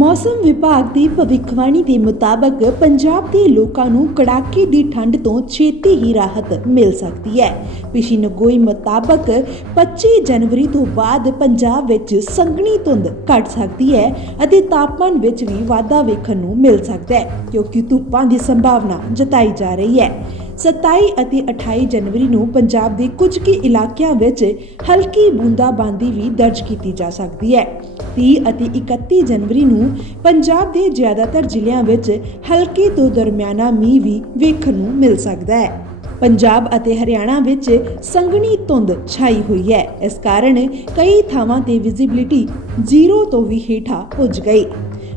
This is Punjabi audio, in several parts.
ਮੌਸਮ ਵਿਭਾਗ ਦੀ ਭਵਿੱਖਬਾਣੀ ਦੇ ਮੁਤਾਬਕ ਪੰਜਾਬ ਦੇ ਲੋਕਾਂ ਨੂੰ ਕੜਾਕੇ ਦੀ ਠੰਡ ਤੋਂ ਛੇਤੀ ਹੀ ਰਾਹਤ ਮਿਲ ਸਕਦੀ ਹੈ। ਪਿਸ਼ੀਨਗੋਈ ਮੁਤਾਬਕ 25 ਜਨਵਰੀ ਤੋਂ ਬਾਅਦ ਪੰਜਾਬ ਵਿੱਚ ਸੰਘਣੀ ਧੁੰਦ ਘਟ ਸਕਦੀ ਹੈ ਅਤੇ ਤਾਪਮਾਨ ਵਿੱਚ ਵੀ ਵਾਧਾ ਵੇਖਣ ਨੂੰ ਮਿਲ ਸਕਦਾ ਹੈ, ਕਿਉਂਕਿ ਧੁੱਪਾਂ ਦੀ ਸੰਭਾਵਨਾ ਜਤਾਈ ਜਾ ਰਹੀ ਹੈ। 27 ਅਤੇ 28 ਜਨਵਰੀ ਨੂੰ ਪੰਜਾਬ ਦੇ ਕੁਝ ਕੁ ਇਲਾਕਿਆਂ ਵਿੱਚ ਹਲਕੀ ਬੂੰਦਾਬਾਂਦੀ ਵੀ ਦਰਜ ਕੀਤੀ ਜਾ ਸਕਦੀ ਹੈ। 30 ਅਤੇ 31 ਜਨਵਰੀ ਨੂੰ ਪੰਜਾਬ ਦੇ ਜ਼ਿਆਦਾਤਰ ਜ਼ਿਲ੍ਹਿਆਂ ਵਿੱਚ ਹਲਕੇ ਤੋਂ ਦਰਮਿਆਨਾ ਮੀਂਹ ਵੀ ਵੇਖਣ ਨੂੰ ਮਿਲ ਸਕਦਾ ਹੈ। ਪੰਜਾਬ ਅਤੇ ਹਰਿਆਣਾ ਵਿੱਚ ਸੰਘਣੀ ਧੁੰਦ ਛਾਈ ਹੋਈ ਹੈ। ਇਸ ਕਾਰਨ ਕਈ ਥਾਵਾਂ ਤੇ ਵਿਜ਼ਿਬਿਲਿਟੀ ਜ਼ੀਰੋ ਤੋਂ ਵੀ ਹੇਠਾਂ ਪੁੱਜ ਗਈ।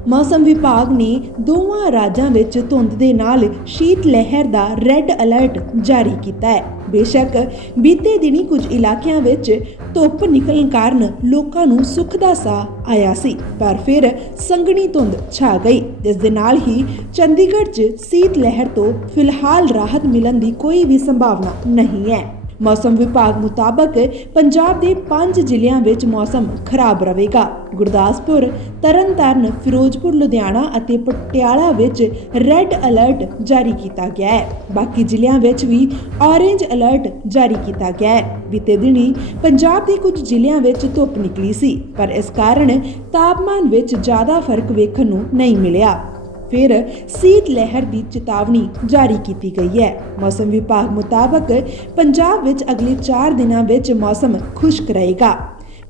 ਮੌਸਮ ਵਿਭਾਗ ਨੇ ਦੋਵਾਂ ਰਾਜਾਂ ਵਿੱਚ ਧੁੰਦ ਦੇ ਨਾਲ ਸ਼ੀਤ ਲਹਿਰ ਦਾ ਰੈੱਡ ਅਲਰਟ ਜਾਰੀ ਕੀਤਾ ਹੈ। ਬੇਸ਼ੱਕ ਬੀਤੇ ਦਿਨੀ ਕੁਝ ਇਲਾਕਿਆਂ ਵਿੱਚ ਧੁੱਪ ਨਿਕਲਣ ਕਾਰਨ ਲੋਕਾਂ ਨੂੰ ਸੁੱਖ ਦਾ ਸਾਹ ਆਇਆ ਸੀ, ਪਰ ਫਿਰ ਸੰਘਣੀ ਧੁੰਦ ਛਾ ਗਈ। ਜਿਸ ਦੇ ਨਾਲ ਹੀ ਚੰਡੀਗੜ੍ਹ 'ਚ ਸੀਤ ਲਹਿਰ ਤੋਂ ਫਿਲਹਾਲ ਰਾਹਤ ਮਿਲਣ ਦੀ ਕੋਈ ਵੀ ਸੰਭਾਵਨਾ ਨਹੀਂ ਹੈ। ਮੌਸਮ ਵਿਭਾਗ ਮੁਤਾਬਕ ਪੰਜਾਬ ਦੇ 5 ਜ਼ਿਲ੍ਹਿਆਂ ਵਿੱਚ ਮੌਸਮ ਖਰਾਬ ਰਹੇਗਾ। ਗੁਰਦਾਸਪੁਰ, ਤਰਨਤਾਰਨ, ਫਿਰੋਜ਼ਪੁਰ, ਲੁਧਿਆਣਾ ਅਤੇ ਪਟਿਆਲਾ ਵਿੱਚ ਰੈੱਡ ਅਲਰਟ ਜਾਰੀ ਕੀਤਾ ਗਿਆ ਹੈ। ਬਾਕੀ ਜ਼ਿਲ੍ਹਿਆਂ ਵਿੱਚ ਵੀ ਔਰੇਂਜ ਅਲਰਟ ਜਾਰੀ ਕੀਤਾ ਗਿਆ ਹੈ। ਬੀਤੇ ਦਿਨੀ ਪੰਜਾਬ ਦੇ ਕੁਝ ਜ਼ਿਲ੍ਹਿਆਂ ਵਿੱਚ ਧੁੱਪ ਨਿਕਲੀ ਸੀ, ਪਰ ਇਸ ਕਾਰਨ ਤਾਪਮਾਨ ਵਿੱਚ ਜ਼ਿਆਦਾ ਫ਼ਰਕ ਵੇਖਣ ਨੂੰ ਨਹੀਂ ਮਿਲਿਆ। ਫਿਰ ਸੀਤ ਲਹਿਰ ਦੀ ਚੇਤਾਵਨੀ ਜਾਰੀ ਕੀਤੀ ਗਈ ਹੈ। ਮੌਸਮ ਵਿਭਾਗ ਮੁਤਾਬਕ ਪੰਜਾਬ ਵਿੱਚ ਅਗਲੇ 4 ਦਿਨਾਂ ਵਿੱਚ ਮੌਸਮ ਖੁਸ਼ਕ ਰਹੇਗਾ।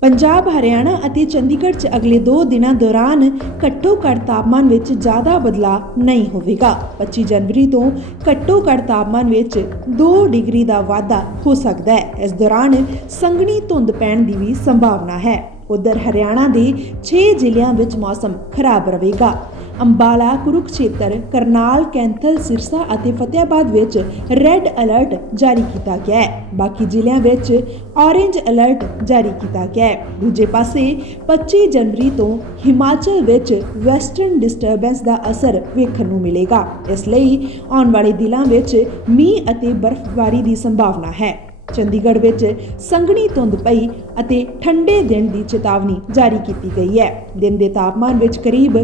ਪੰਜਾਬ, ਹਰਿਆਣਾ ਅਤੇ ਚੰਡੀਗੜ੍ਹ 'ਚ ਅਗਲੇ 2 ਦਿਨਾਂ ਦੌਰਾਨ ਘੱਟੋ ਘੱਟ ਤਾਪਮਾਨ ਵਿੱਚ ਜ਼ਿਆਦਾ ਬਦਲਾਅ ਨਹੀਂ ਹੋਵੇਗਾ। 25 ਜਨਵਰੀ ਤੋਂ ਘੱਟੋ ਘੱਟ ਤਾਪਮਾਨ ਵਿੱਚ 2 ਡਿਗਰੀ ਦਾ ਵਾਧਾ ਹੋ ਸਕਦਾ ਹੈ। ਇਸ ਦੌਰਾਨ ਸੰਘਣੀ ਧੁੰਦ ਪੈਣ ਦੀ ਵੀ ਸੰਭਾਵਨਾ ਹੈ। ਉਧਰ ਹਰਿਆਣਾ ਦੇ 6 ਜ਼ਿਲ੍ਹਿਆਂ ਵਿੱਚ ਮੌਸਮ ਖਰਾਬ ਰਹੇਗਾ। ਅੰਬਾਲਾ ਕੁਰੂਕਸ਼ੇਤਰ ਕਰਨਾਲ, ਕੈਂਥਲ, ਸਿਰਸਾ ਅਤੇ ਫਤਿਆਬਾਦ ਵਿੱਚ ਰੈੱਡ ਅਲਰਟ ਜਾਰੀ ਕੀਤਾ ਗਿਆ ਹੈ। ਬਾਕੀ ਜ਼ਿਲ੍ਹਿਆਂ ਵਿੱਚ ਔਰੇਂਜ ਅਲਰਟ ਜਾਰੀ ਕੀਤਾ ਗਿਆ ਹੈ। ਦੂਜੇ ਪਾਸੇ 25 ਜਨਵਰੀ ਤੋਂ ਹਿਮਾਚਲ ਵਿੱਚ ਵੈਸਟਰਨ ਡਿਸਟਰਬੈਂਸ ਦਾ ਅਸਰ ਵੇਖਣ ਨੂੰ ਮਿਲੇਗਾ। ਇਸ ਲਈ ਆਉਣ ਵਾਲੇ ਦਿਨਾਂ ਵਿੱਚ ਮੀਂਹ ਅਤੇ ਬਰਫ਼ਬਾਰੀ ਦੀ ਸੰਭਾਵਨਾ ਹੈ। ਚੰਡੀਗੜ੍ਹ ਵਿੱਚ ਸੰਘਣੀ ਧੁੰਦ ਪਈ ਅਤੇ ਠੰਡੇ ਦਿਨ ਦੀ ਚੇਤਾਵਨੀ ਜਾਰੀ ਕੀਤੀ ਗਈ ਹੈ। ਦਿਨ ਦੇ ਤਾਪਮਾਨ ਵਿੱਚ ਕਰੀਬ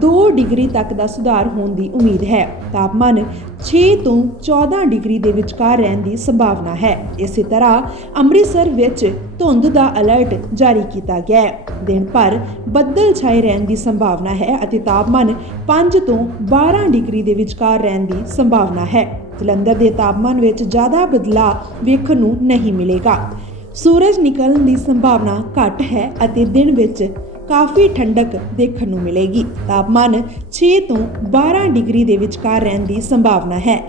2 ਡਿਗਰੀ ਤੱਕ ਦਾ ਸੁਧਾਰ ਹੋਣ ਦੀ ਉਮੀਦ ਹੈ। ਤਾਪਮਾਨ 6 ਤੋਂ 14 ਡਿਗਰੀ ਦੇ ਵਿਚਕਾਰ ਰਹਿਣ ਦੀ ਸੰਭਾਵਨਾ ਹੈ। ਇਸੇ ਤਰ੍ਹਾਂ ਅੰਮ੍ਰਿਤਸਰ ਵਿੱਚ ਧੁੰਦ ਦਾ ਅਲਰਟ ਜਾਰੀ ਕੀਤਾ ਗਿਆ ਹੈ। ਦਿਨ ਭਰ ਬੱਦਲ ਛਾਏ ਰਹਿਣ ਦੀ ਸੰਭਾਵਨਾ ਹੈ ਅਤੇ ਤਾਪਮਾਨ 5 ਤੋਂ 12 ਡਿਗਰੀ ਦੇ ਵਿਚਕਾਰ ਰਹਿਣ ਦੀ ਸੰਭਾਵਨਾ ਹੈ। ਜਲੰਧਰ ਦੇ ਤਾਪਮਾਨ ਵਿੱਚ ਜ਼ਿਆਦਾ ਬਦਲਾਅ ਵੇਖਣ ਨੂੰ ਨਹੀਂ ਮਿਲੇਗਾ। ਸੂਰਜ ਨਿਕਲਣ ਦੀ ਸੰਭਾਵਨਾ ਘੱਟ ਹੈ ਅਤੇ ਦਿਨ ਵਿੱਚ ਕਾਫੀ ਠੰਡਕ ਦੇਖਣ ਨੂੰ ਮਿਲੇਗੀ। ਤਾਪਮਾਨ 6 ਤੋਂ 12 ਡਿਗਰੀ ਦੇ ਵਿਚਕਾਰ ਰਹਿਣ ਦੀ ਸੰਭਾਵਨਾ ਹੈ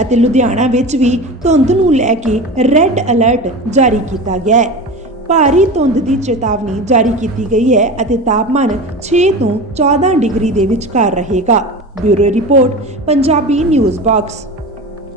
ਅਤੇ ਲੁਧਿਆਣਾ ਵਿੱਚ ਵੀ ਧੁੰਦ ਨੂੰ ਲੈ ਕੇ ਰੈੱਡ ਅਲਰਟ ਜਾਰੀ ਕੀਤਾ ਗਿਆ ਹੈ। ਭਾਰੀ ਧੁੰਦ ਦੀ ਚੇਤਾਵਨੀ ਜਾਰੀ ਕੀਤੀ ਗਈ ਹੈ ਅਤੇ ਤਾਪਮਾਨ 6 ਤੋਂ 14 ਡਿਗਰੀ ਦੇ ਵਿਚਕਾਰ ਰਹੇਗਾ। Bureau report, Punjabi news box.